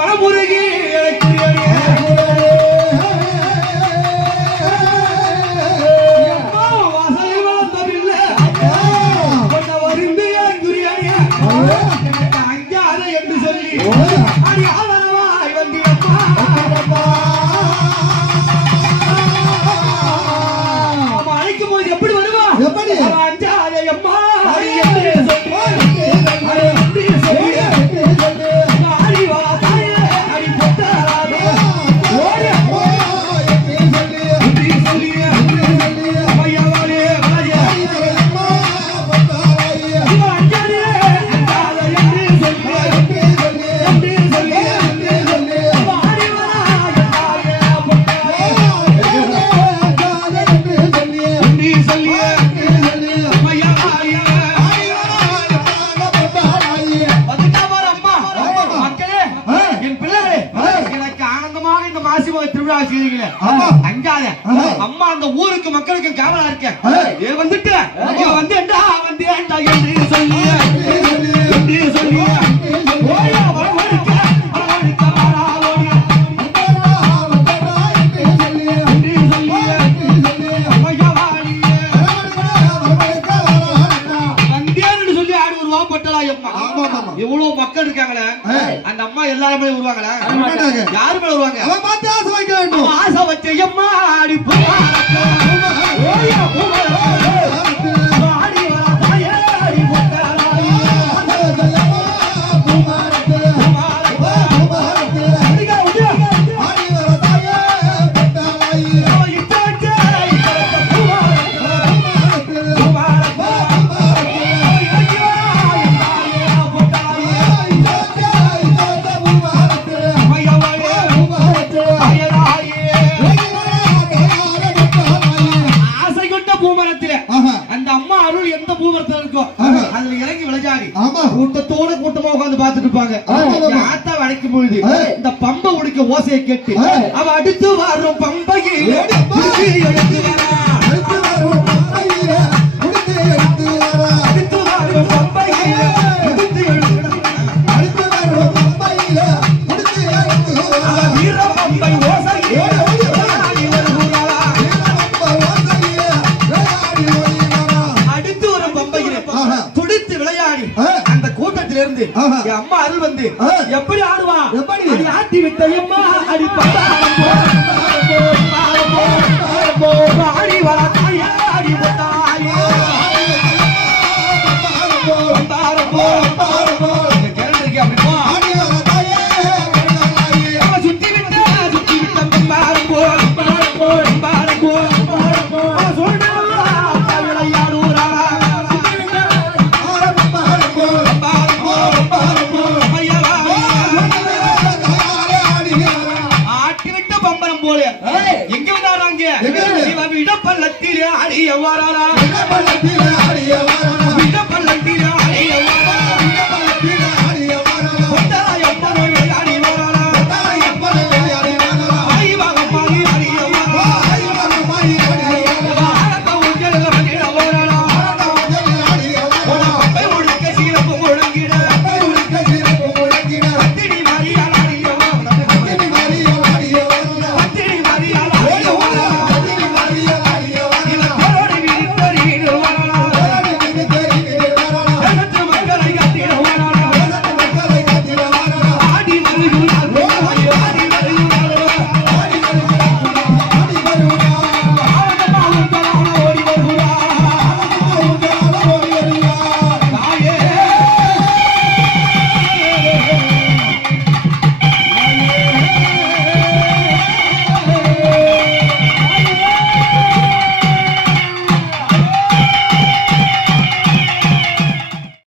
மனமுருகி வாசலில் வளர்ந்தவில்லை வருந்தி அங்குரியாடிய அஞ்சாத என்று சொல்லி அடி ஆதரவாய் வந்தியம்மா அழைக்கும் போது எப்படி வருவா எப்படி அஞ்சாத அம்மா அம்மா அந்த ஊருக்கு மக்களுக்கு காவலா இருக்க வந்துட்டு வந்து என்று சொல்லி எவ்வளவு மக்கள் இருக்காங்களே அந்த அம்மா எல்லாருமே வருவாங்களா யாரு மேல வருவாங்க ஆசை வச்ச அம்மா அடி கூட்டத்தோட கூட்டமா உட்கார்ந்து பாத்துட்டு இருப்பாங்க ஆத்தா வளைக்கும் பொழுது இந்த பம்பை உடைக்க ஓசையை கேட்டு அவ அடுத்து வரும் பம்பையை அம்மா அருள் வந்து எப்படி ஆடுவான் எப்படி ஆட்டி விட்ட அம்மா அடி ஆடி வர தாயே அடி தாயே சுத்தி விட்ட எங்க வந்தாராங்க இடப்பள்ளத்திலே அடி எவ்வாறாரா